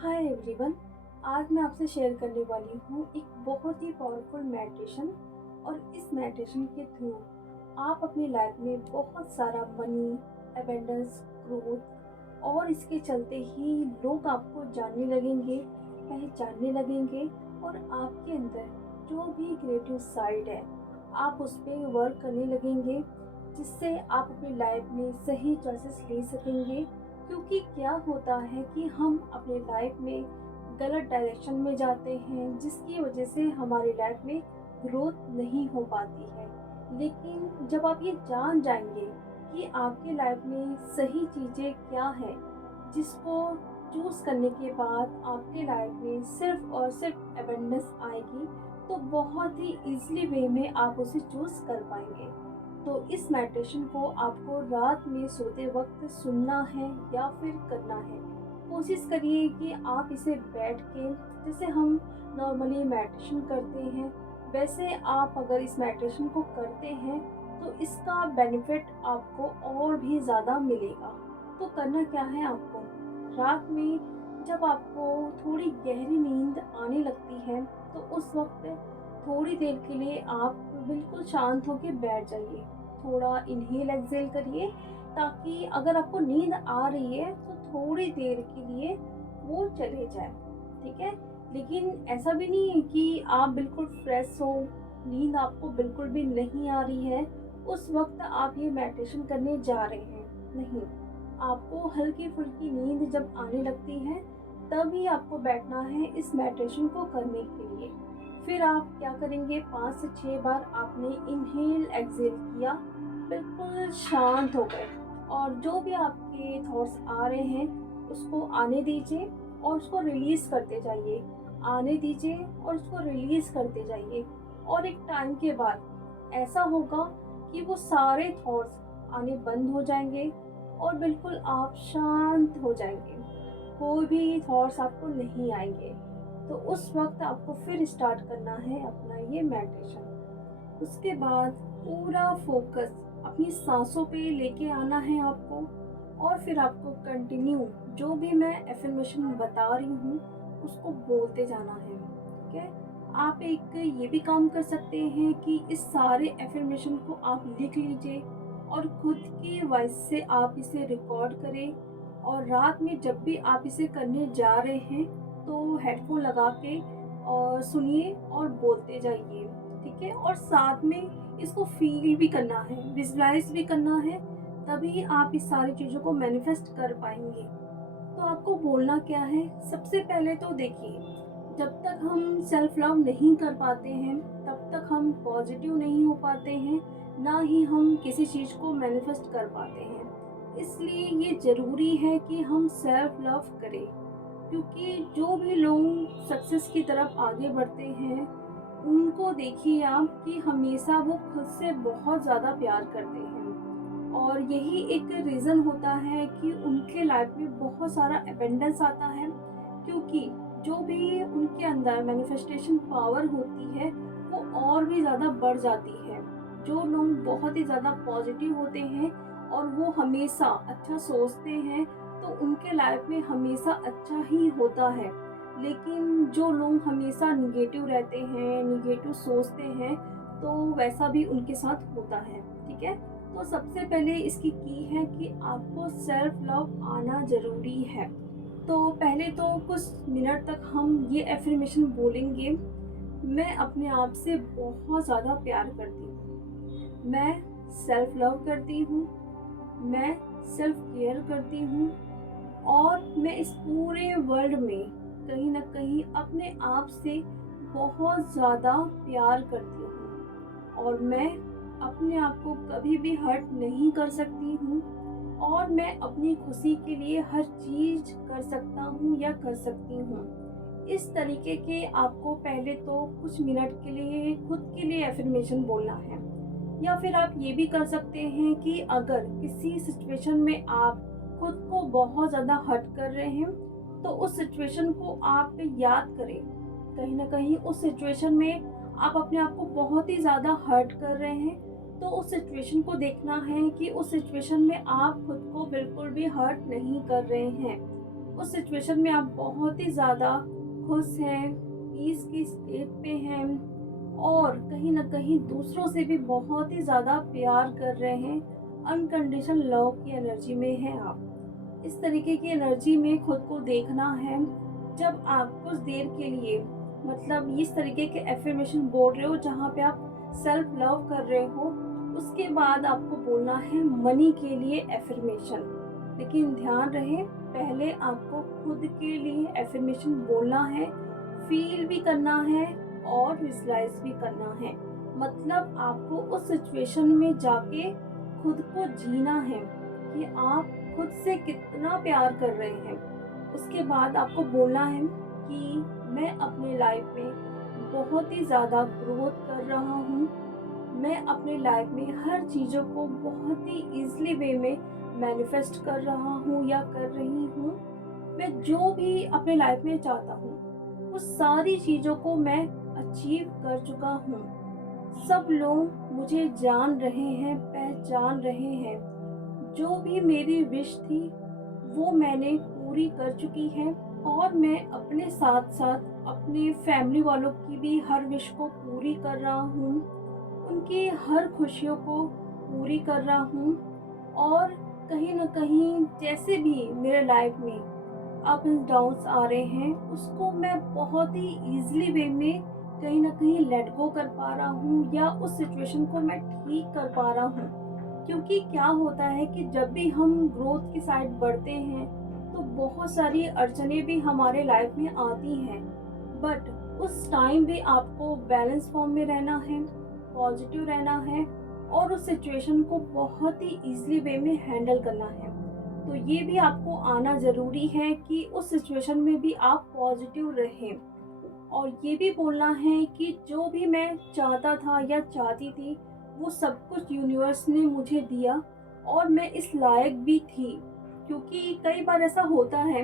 Hi everyone. आज मैं आपसे शेयर करने वाली हूँ एक बहुत ही पावरफुल मेडिटेशन। और इस मेडिटेशन के थ्रू आप अपनी लाइफ में बहुत सारा मनी, एबेंडेंस, ग्रोथ और इसके चलते ही लोग आपको जानने लगेंगे, पहचानने लगेंगे और आपके अंदर जो भी क्रिएटिव साइड है आप उस पर वर्क करने लगेंगे, जिससे आप अपनी लाइफ में सही चॉइसेस ले सकेंगे। क्योंकि क्या होता है कि हम अपने लाइफ में गलत डायरेक्शन में जाते हैं, जिसकी वजह से हमारी लाइफ में ग्रोथ नहीं हो पाती है। लेकिन जब आप ये जान जाएंगे कि आपकी लाइफ में सही चीज़ें क्या है, जिसको चूज़ करने के बाद आपके लाइफ में सिर्फ और सिर्फ अबंडेंस आएगी, तो बहुत ही इजीली वे में आप उसे चूज़ कर पाएंगे। तो इस मेडिटेशन को आपको रात में सोते वक्त सुनना है या फिर करना है। कोशिश करिए कि आप इसे बैठ के, जैसे हम नॉर्मली मेडिटेशन करते हैं, वैसे आप अगर इस मेडिटेशन को करते हैं तो इसका बेनिफिट आपको और भी ज़्यादा मिलेगा। तो करना क्या है आपको, रात में जब आपको थोड़ी गहरी नींद आने लगती है तो उस वक्त थोड़ी देर के लिए आप बिल्कुल शांत होकर बैठ जाइए। थोड़ा इनहेल एक्सहेल करिए, ताकि अगर आपको नींद आ रही है तो थोड़ी देर के लिए वो चले जाए। ठीक है। लेकिन ऐसा भी नहीं है कि आप बिल्कुल फ्रेश हो, नींद आपको बिल्कुल भी नहीं आ रही है, उस वक्त आप ये मेडिटेशन करने जा रहे हैं। नहीं, आपको हल्की फुल्की नींद जब आने लगती है तभी आपको बैठना है इस मेडिटेशन को करने के लिए। फिर आप क्या करेंगे, 5 से 6 बार आपने इनहेल एक्सहेल किया, बिल्कुल शांत हो गए, और जो भी आपके थॉट्स आ रहे हैं उसको आने दीजिए और उसको रिलीज करते जाइए। आने दीजिए और उसको रिलीज करते जाइए। और एक टाइम के बाद ऐसा होगा कि वो सारे थॉट्स आने बंद हो जाएंगे और बिल्कुल आप शांत हो जाएंगे। कोई भी थॉट्स आपको नहीं आएंगे। तो उस वक्त आपको फिर स्टार्ट करना है अपना ये मेडिटेशन। उसके बाद पूरा फोकस अपनी सांसों पे लेके आना है आपको, और फिर आपको कंटिन्यू जो भी मैं एफर्मेशन बता रही हूँ उसको बोलते जाना है। ठीक है। आप एक ये भी काम कर सकते हैं कि इस सारे एफर्मेशन को आप लिख लीजिए और खुद की वॉइस से आप इसे रिकॉर्ड करें। और रात में जब भी आप इसे करने जा रहे हैं तो हेडफोन लगा के और सुनिए और बोलते जाइए। ठीक है। और साथ में इसको फील भी करना है, विजुलाइज भी करना है, तभी आप इस सारी चीज़ों को मैनिफेस्ट कर पाएंगे। तो आपको बोलना क्या है, सबसे पहले तो देखिए, जब तक हम सेल्फ लव नहीं कर पाते हैं तब तक हम पॉजिटिव नहीं हो पाते हैं, ना ही हम किसी चीज़ को मैनिफेस्ट कर पाते हैं। इसलिए ये ज़रूरी है कि हम सेल्फ लव करें। क्योंकि जो भी लोग सक्सेस की तरफ आगे बढ़ते हैं उनको देखिए आप कि हमेशा वो खुद से बहुत ज़्यादा प्यार करते हैं, और यही एक रीज़न होता है कि उनके लाइफ में बहुत सारा अबेंडेंस आता है। क्योंकि जो भी उनके अंदर मैनिफेस्टेशन पावर होती है वो और भी ज़्यादा बढ़ जाती है। जो लोग बहुत ही ज़्यादा पॉजिटिव होते हैं और वो हमेशा अच्छा सोचते हैं तो उनके लाइफ में हमेशा अच्छा ही होता है। लेकिन जो लोग हमेशा निगेटिव रहते हैं, निगेटिव सोचते हैं, तो वैसा भी उनके साथ होता है। ठीक है। तो सबसे पहले इसकी की है कि आपको सेल्फ लव आना ज़रूरी है। तो पहले तो कुछ मिनट तक हम ये एफर्मेशन बोलेंगे, मैं अपने आप से बहुत ज़्यादा प्यार करती हूँ, मैं सेल्फ लव करती हूँ, मैं सेल्फ केयर करती हूँ, और मैं इस पूरे वर्ल्ड में कहीं ना कहीं अपने आप से बहुत ज़्यादा प्यार करती हूँ, और मैं अपने आप को कभी भी हर्ट नहीं कर सकती हूँ, और मैं अपनी खुशी के लिए हर चीज़ कर सकता हूँ या कर सकती हूँ। इस तरीके के आपको पहले तो कुछ मिनट के लिए खुद के लिए एफर्मेशन बोलना है। या फिर आप ये भी कर सकते हैं कि अगर किसी सिचुएशन में आप खुद को बहुत ज़्यादा हर्ट कर रहे हैं तो उस सिचुएशन को आप याद करें। कहीं ना कहीं उस सिचुएशन में आप अपने आप को बहुत ही ज़्यादा हर्ट कर रहे हैं, तो उस सिचुएशन को देखना है कि उस सिचुएशन में आप खुद को बिल्कुल भी हर्ट नहीं कर रहे हैं। उस सिचुएशन में आप बहुत ही ज़्यादा खुश हैं, पीस की स्टेट पे हैं और कहीं न कहीं दूसरों से भी बहुत ही ज़्यादा प्यार कर रहे हैं, अनकंडीशनल लव की एनर्जी में हैं आप। इस तरीके की एनर्जी में खुद को देखना है। जब आप कुछ देर के लिए मतलब इस तरीके के अफ़र्मेशन बोल रहे हो जहाँ पे आप सेल्फ लव कर रहे हो, उसके बाद आपको बोलना है मनी के लिए अफ़र्मेशन। लेकिन ध्यान रहे, पहले आपको खुद के लिए अफ़र्मेशन बोलना है, फ़ील भी करना है और विज़ुअलाइज़ भी करना है। मतलब आपको उस सिचुएशन में जाके खुद को जीना है कि आप खुद से कितना प्यार कर रहे हैं। उसके बाद आपको बोलना है कि मैं अपने लाइफ में बहुत ही ज़्यादा ग्रोथ कर रहा हूँ। मैं अपने लाइफ में हर चीज़ों को बहुत ही ईज़िली वे में मैनिफेस्ट कर रहा हूँ या कर रही हूँ। मैं जो भी अपने लाइफ में चाहता हूँ, वो सारी चीज़ों को मैं अचीव कर चुका हूँ। सब लोग मुझे जान रहे हैं, पहचान रहे हैं। जो भी मेरी विश थी, वो मैंने पूरी कर चुकी है और मैं अपने साथ-साथ अपने फैमिली वालों की भी हर विश को पूरी कर रहा हूँ। उनकी हर खुशियों को पूरी कर रहा हूँ और कहीं न कहीं जैसे भी मेरे लाइफ में अप एंड डाउन्स आ रहे हैं, उसको मैं बहुत ही ईज़िली वे में कहीं न कहीं लेट गो कर पा रहा हूँ या उस सिचुएशन को मैं ठीक कर पा रहा हूँ। क्योंकि क्या होता है कि जब भी हम ग्रोथ की साइड बढ़ते हैं, तो बहुत सारी अड़चनें भी हमारे लाइफ में आती हैं। बट उस टाइम भी आपको बैलेंस फॉर्म में रहना है, पॉजिटिव रहना है और उस सिचुएशन को बहुत ही ईज़िली वे में हैंडल करना है। तो ये भी आपको आना ज़रूरी है कि उस सिचुएशन में भी आप पॉजिटिव रहें और ये भी बोलना है कि जो भी मैं चाहता था या चाहती थी, वो सब कुछ यूनिवर्स ने मुझे दिया और मैं इस लायक भी थी। क्योंकि कई बार ऐसा होता है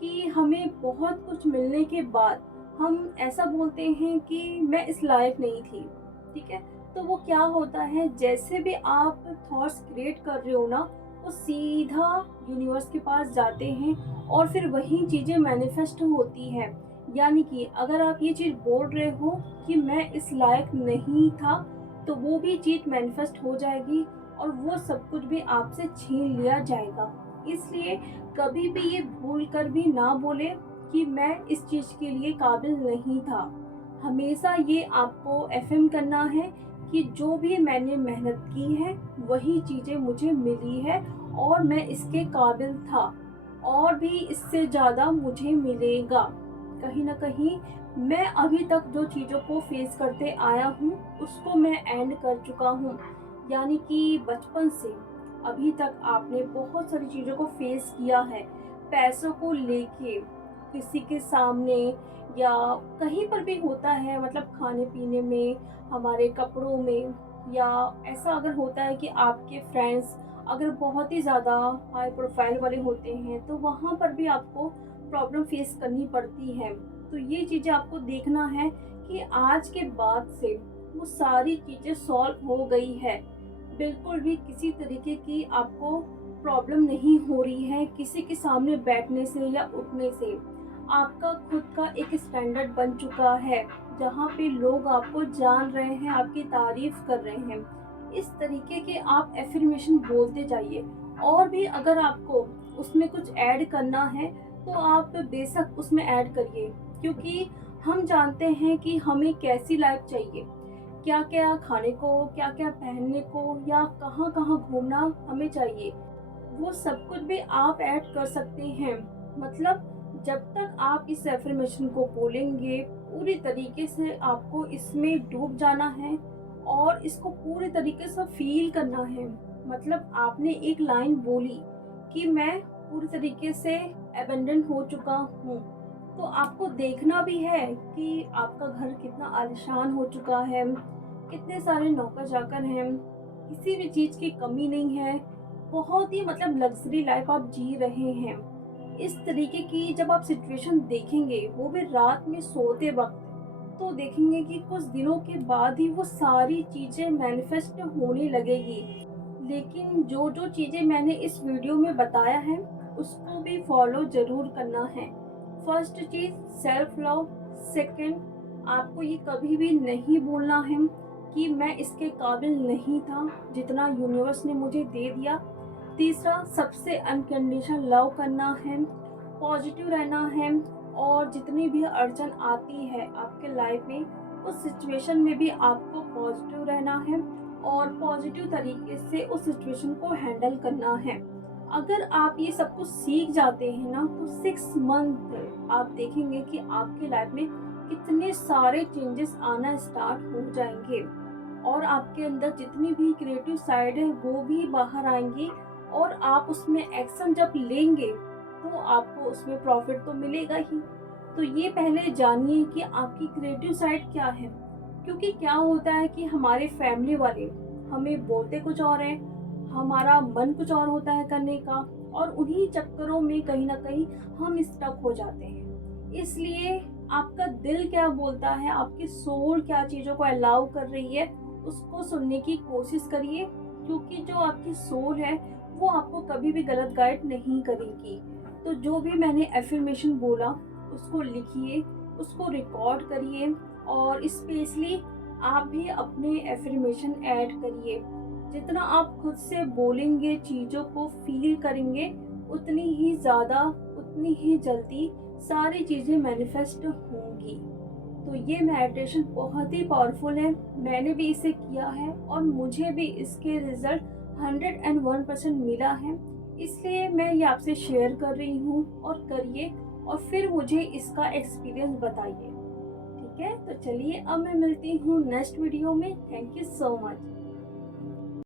कि हमें बहुत कुछ मिलने के बाद हम ऐसा बोलते हैं कि मैं इस लायक नहीं थी, ठीक है? तो वो क्या होता है, जैसे भी आप थॉट्स क्रिएट कर रहे हो ना, वो सीधा यूनिवर्स के पास जाते हैं और फिर वही चीज़ें मैनिफेस्ट होती हैं। यानी कि अगर आप ये चीज़ बोल रहे हो कि मैं इस लायक नहीं था, तो वो भी चीज़ मैनिफेस्ट हो जाएगी और वो सब कुछ भी आपसे छीन लिया जाएगा। इसलिए कभी भी ये भूल कर भी ना बोले कि मैं इस चीज़ के लिए काबिल नहीं था। हमेशा ये आपको एफएम करना है कि जो भी मैंने मेहनत की है, वही चीज़ें मुझे मिली है और मैं इसके काबिल था और भी इससे ज़्यादा मुझे मिलेगा। कहीं न कहीं मैं अभी तक जो चीज़ों को फेस करते आया हूँ, उसको मैं एंड कर चुका हूँ। यानी कि बचपन से अभी तक आपने बहुत सारी चीज़ों को फेस किया है। पैसों को लेके, किसी के सामने या कहीं पर भी होता है, मतलब खाने-पीने में, हमारे कपड़ों में या ऐसा अगर होता है कि आपके फ्रेंड्स अगर बहुत ही ज़्यादा हाई प्रोफ़ाइल वाले होते हैं, तो वहाँ पर भी आपको प्रॉब्लम फेस करनी पड़ती है। तो ये चीज़ें आपको देखना है कि आज के बाद से वो सारी चीज़ें सॉल्व हो गई है। बिल्कुल भी किसी तरीके की आपको प्रॉब्लम नहीं हो रही है किसी के सामने बैठने से या उठने से। आपका खुद का एक स्टैंडर्ड बन चुका है, जहाँ पे लोग आपको जान रहे हैं, आपकी तारीफ़ कर रहे हैं। इस तरीके के आप अफ़र्मेशन बोलते जाइए और भी अगर आपको उसमें कुछ ऐड करना है, तो आप बेशक उसमें ऐड करिए, क्योंकि हम जानते हैं कि हमें कैसी लाइफ़ चाहिए, क्या-क्या खाने को, क्या-क्या पहनने को या कहाँ-कहाँ घूमना हमें चाहिए। वो सब कुछ भी आप ऐड कर सकते हैं। मतलब जब तक आप इस अफ़र्मेशन को बोलेंगे, पूरी तरीके से आपको इसमें डूब जाना है और इसको पूरी तरीके से फ़ील करना है। मतलब आपने एक लाइन बोली कि मैं पूरी तरीके से अबैंडन हो चुका हूँ, तो आपको देखना भी है कि आपका घर कितना आलीशान हो चुका है, कितने सारे नौकर-चाकर हैं, किसी भी चीज़ की कमी नहीं है, बहुत ही मतलब लग्ज़री लाइफ़ आप जी रहे हैं। इस तरीके की जब आप सिचुएशन देखेंगे, वो भी रात में सोते वक़्त, तो देखेंगे कि कुछ दिनों के बाद ही वो सारी चीज़ें मैनिफेस्ट होने लगेगी। लेकिन जो-जो चीज़ें मैंने इस वीडियो में बताया है, उसको भी फॉलो ज़रूर करना है। फर्स्ट चीज़ सेल्फ लव। सेकंड, आपको ये कभी भी नहीं बोलना है कि मैं इसके काबिल नहीं था जितना यूनिवर्स ने मुझे दे दिया। तीसरा, सबसे अनकंडीशनल लव करना है, पॉजिटिव रहना है, और जितनी भी अड़चन आती है आपके लाइफ में उस सिचुएशन में भी आपको पॉजिटिव रहना है और पॉजिटिव तरीके से उस सिचुएशन को हैंडल करना है। अगर आप ये सब कुछ सीख जाते हैं ना तो 6 मंथ आप देखेंगे कि आपकी लाइफ में कितने सारे चेंजेस आना स्टार्ट हो जाएंगे और आपके अंदर जितनी भी क्रिएटिव साइड है वो भी बाहर आएंगी और आप उसमें एक्शन जब लेंगे तो आपको उसमें प्रॉफिट तो मिलेगा ही। तो ये पहले जानिए कि आपकी क्रिएटिव साइड क्या है, क्योंकि क्या होता है कि हमारे फैमिली वाले हमें बोलते कुछ और है, हमारा मन कुछ और होता है करने का, और उन्हीं चक्करों में कहीं ना कहीं हम स्टक हो जाते हैं। इसलिए आपका दिल क्या बोलता है, आपकी सोल क्या चीज़ों को अलाउ कर रही है, उसको सुनने की कोशिश करिए, क्योंकि जो आपकी सोल है वो आपको कभी भी गलत गाइड नहीं करेगी। तो जो भी मैंने एफर्मेशन बोला उसको लिखिए, उसको रिकॉर्ड करिए, और स्पेशली आप भी अपने एफर्मेशन ऐड करिए। जितना आप खुद से बोलेंगे, चीज़ों को फील करेंगे, उतनी ही ज़्यादा, उतनी ही जल्दी सारी चीज़ें मैनिफेस्ट होंगी। तो ये मेडिटेशन बहुत ही पावरफुल है, मैंने भी इसे किया है और मुझे भी इसके रिजल्ट 101% मिला है। इसलिए मैं ये आपसे शेयर कर रही हूँ, और करिए और फिर मुझे इसका एक्सपीरियंस बताइए। ठीक है, तो चलिए अब मैं मिलती हूँ नेक्स्ट वीडियो में। Thank you so much.